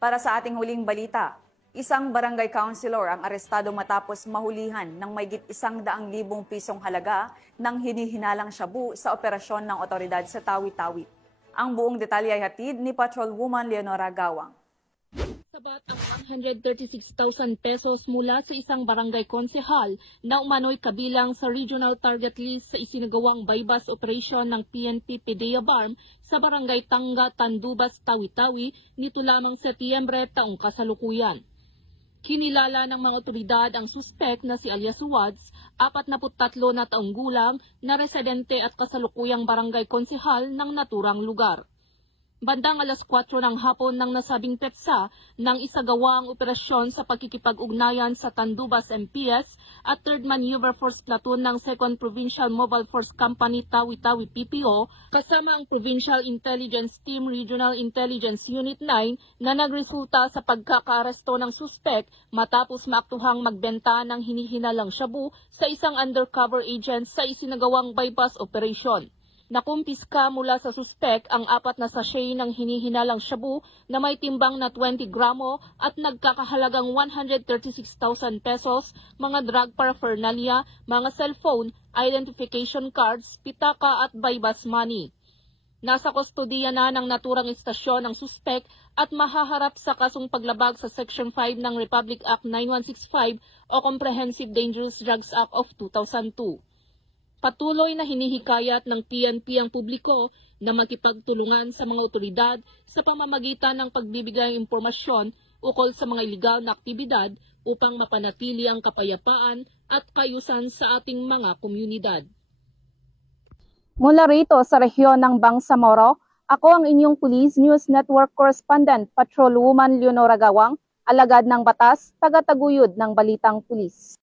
Para sa ating huling balita, isang barangay councilor ang arestado matapos mahulihan ng mahigit 100,000 pisong halaga ng hinihinalang shabu sa operasyon ng otoridad sa Tawi-Tawi. Ang buong detalye ay hatid ni Patrolwoman Leonora Gawang. Sabat ang 136,000 pesos mula sa isang barangay konsehal na umano'y kabilang sa regional target list sa isinagawang bypass operation ng PNP PDEA BARM sa barangay Tanga, Tandubas, Tawi-Tawi nito lamang Setyembre taong kasalukuyan. Kinilala ng mga otoridad ang suspek na si alias Wads, 43 na taong gulang, na residente at kasalukuyang barangay konsehal ng naturang lugar. Bandang alas 4 ng hapon ng nasabing petsa nang isagawa ang operasyon sa pagkikipag-ugnayan sa Tandubas MPS at 3rd Maneuver Force Platoon ng 2nd Provincial Mobile Force Company Tawi-Tawi PPO kasama ang Provincial Intelligence Team Regional Intelligence Unit 9 na nagresulta sa pagkakaaresto ng suspek matapos maaktuhang magbenta ng hinihinalang shabu sa isang undercover agent sa isinagawang bypass operation. Nakumpiska mula sa suspek ang 4 na sachet ng hinihinalang shabu na may timbang na 20 gramo at nagkakahalagang 136,000 pesos, mga drug paraphernalia, mga cellphone, identification cards, pitaka at bypass money. Nasa kustodiya na ng naturang istasyon ang suspek at mahaharap sa kasong paglabag sa Section 5 ng Republic Act 9165 o Comprehensive Dangerous Drugs Act of 2002. Patuloy na hinihikayat ng PNP ang publiko na makipagtulungan sa mga otoridad sa pamamagitan ng pagbibigay ng impormasyon ukol sa mga ilegal na aktibidad upang mapanatili ang kapayapaan at kaayusan sa ating mga komunidad. Mula rito sa rehiyon ng Bangsamoro, ako ang inyong Police News Network Correspondent, Patrolwoman Leonora Gawang, alagad ng batas, taga-taguyod ng Balitang Pulis.